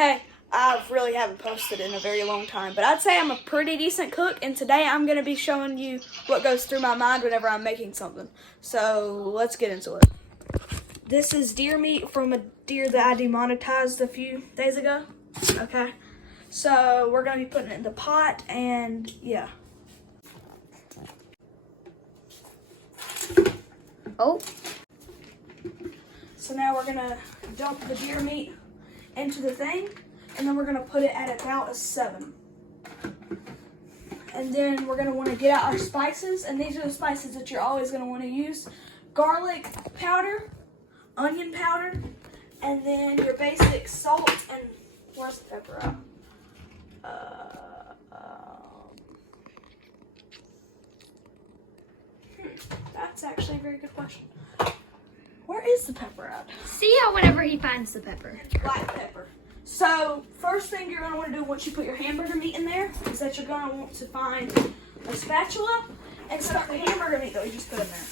Hey, I really haven't posted in a very long time, but I'd say I'm a pretty decent cook, and today I'm going to be showing you what goes through my mind whenever I'm making something. So let's get into it. This is deer meat from a deer that I demonetized a few days ago. Okay, so we're going to be putting it in the pot, and yeah. Oh. So now we're going to dump the deer meat into the thing, and then we're going to put it at about a 7. And then we're going to want to get out our spices, and these are the spices that you're always going to want to use. Garlic powder, onion powder, and then your basic salt, and where's the pepper at? That's actually a very good question. Where is the pepper at? See how whenever he finds the pepper. Black pepper. So, first thing you're going to want to do once you put your hamburger meat in there is that you're going to want to find a spatula and start the hamburger meat that we just put in there.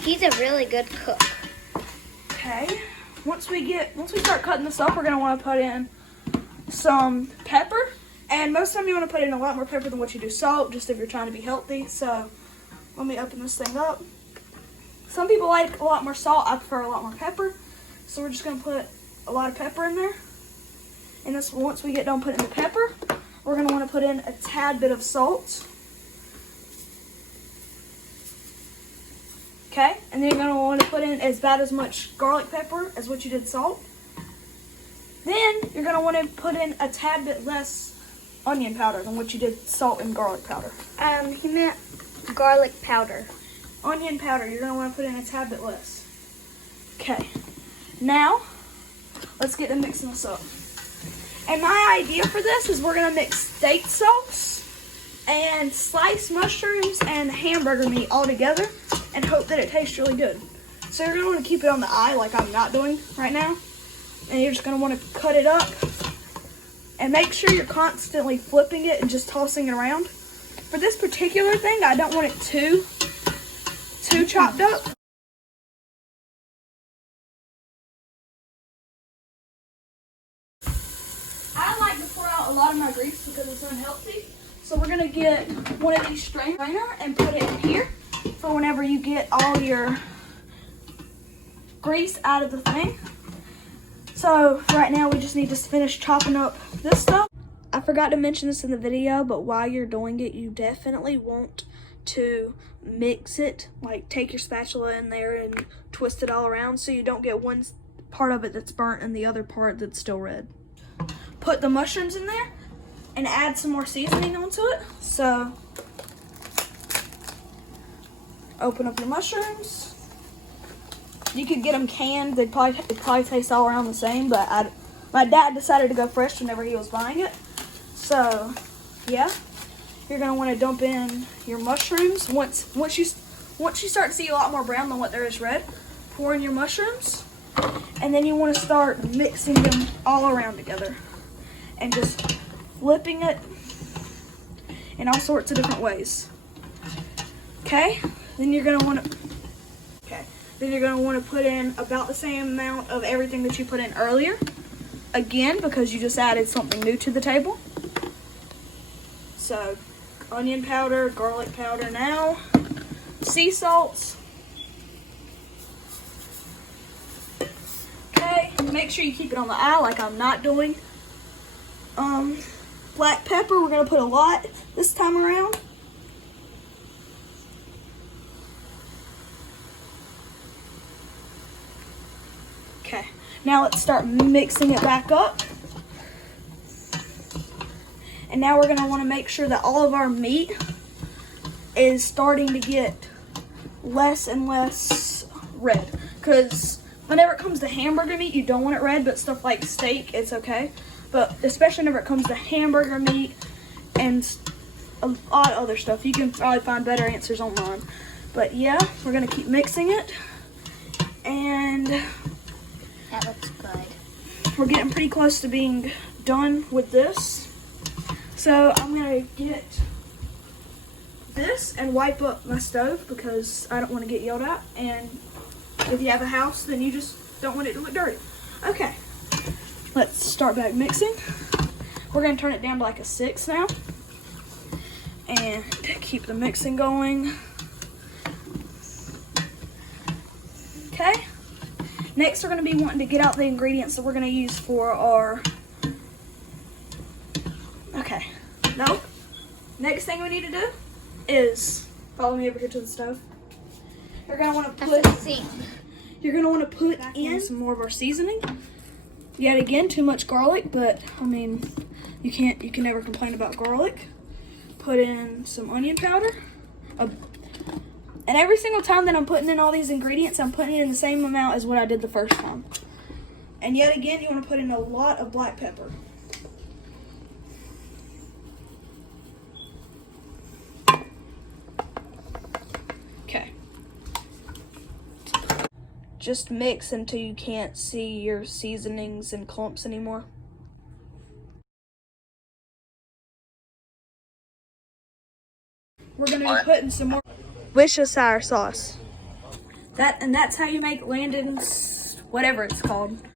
He's a really good cook. Okay. Once we start cutting this up, we're going to want to put in some pepper. And most of the time you want to put in a lot more pepper than what you do salt, just if you're trying to be healthy. So, let me open this thing up. Some people like a lot more salt. I prefer a lot more pepper. So we're just going to put a lot of pepper in there. And this, once we get done putting the pepper, we're going to want to put in a tad bit of salt. Okay, and then you're going to want to put in about as much garlic pepper as what you did salt. Then you're going to want to put in a tad bit less onion powder than what you did salt and garlic powder. He meant garlic powder. Onion powder, you're going to want to put in a tad bit less. Okay, now let's get to mixing this up. And my idea for this is we're going to mix steak sauce and sliced mushrooms and hamburger meat all together and hope that it tastes really good. So you're going to want to keep it on the eye like I'm not doing right now. And you're just going to want to cut it up. And make sure you're constantly flipping it and just tossing it around. For this particular thing, I don't want it too chopped up. I like to pour out a lot of my grease because it's unhealthy. So we're going to get one of these strainer and put it in here for whenever you get all your grease out of the thing. So right now we just need to finish chopping up this stuff. I forgot to mention this in the video, but while you're doing it, you definitely want to mix it. Like take your spatula in there and twist it all around so you don't get one part of it that's burnt and the other part that's still red. Put the mushrooms in there and add some more seasoning onto it. So open up your mushrooms. You could get them canned. They'd probably taste all around the same, but my dad decided to go fresh whenever he was buying it. So, yeah, you're gonna want to dump in your mushrooms. Once you start to see a lot more brown than what there is red, pour in your mushrooms, and then you want to start mixing them all around together, and just flipping it in all sorts of different ways. Okay, then you're gonna want to. Then you're going to want to put in about the same amount of everything that you put in earlier. Again, because you just added something new to the table. So, onion powder, garlic powder now, sea salts. Okay, make sure you keep it on the eye like I'm not doing. Black pepper, we're going to put a lot this time around. Okay, now let's start mixing it back up. And now we're going to want to make sure that all of our meat is starting to get less and less red. Because whenever it comes to hamburger meat, you don't want it red, but stuff like steak, it's okay. But especially whenever it comes to hamburger meat and a lot of other stuff, you can probably find better answers online. But yeah, we're going to keep mixing it. And that looks good. We're getting pretty close to being done with this. So I'm going to get this and wipe up my stove because I don't want to get yelled at. And if you have a house, then you just don't want it to look dirty. Okay, let's start back mixing. We're gonna turn it down to like a 6 now. And keep the mixing going. Okay. Next, we're gonna be wanting to get out the ingredients that we're gonna use for our, okay, no. Next thing we need to do is, follow me over here to the stove. You're gonna wanna put, you're gonna wanna put in some more of our seasoning. Yet again, too much garlic, but I mean, you can never complain about garlic. Put in some onion powder. And every single time that I'm putting in all these ingredients, I'm putting it in the same amount as what I did the first time. And yet again, you want to put in a lot of black pepper. Okay. Just mix until you can't see your seasonings and clumps anymore. We're gonna be putting some more Worcestershire sauce. That's how you make Landon's whatever it's called.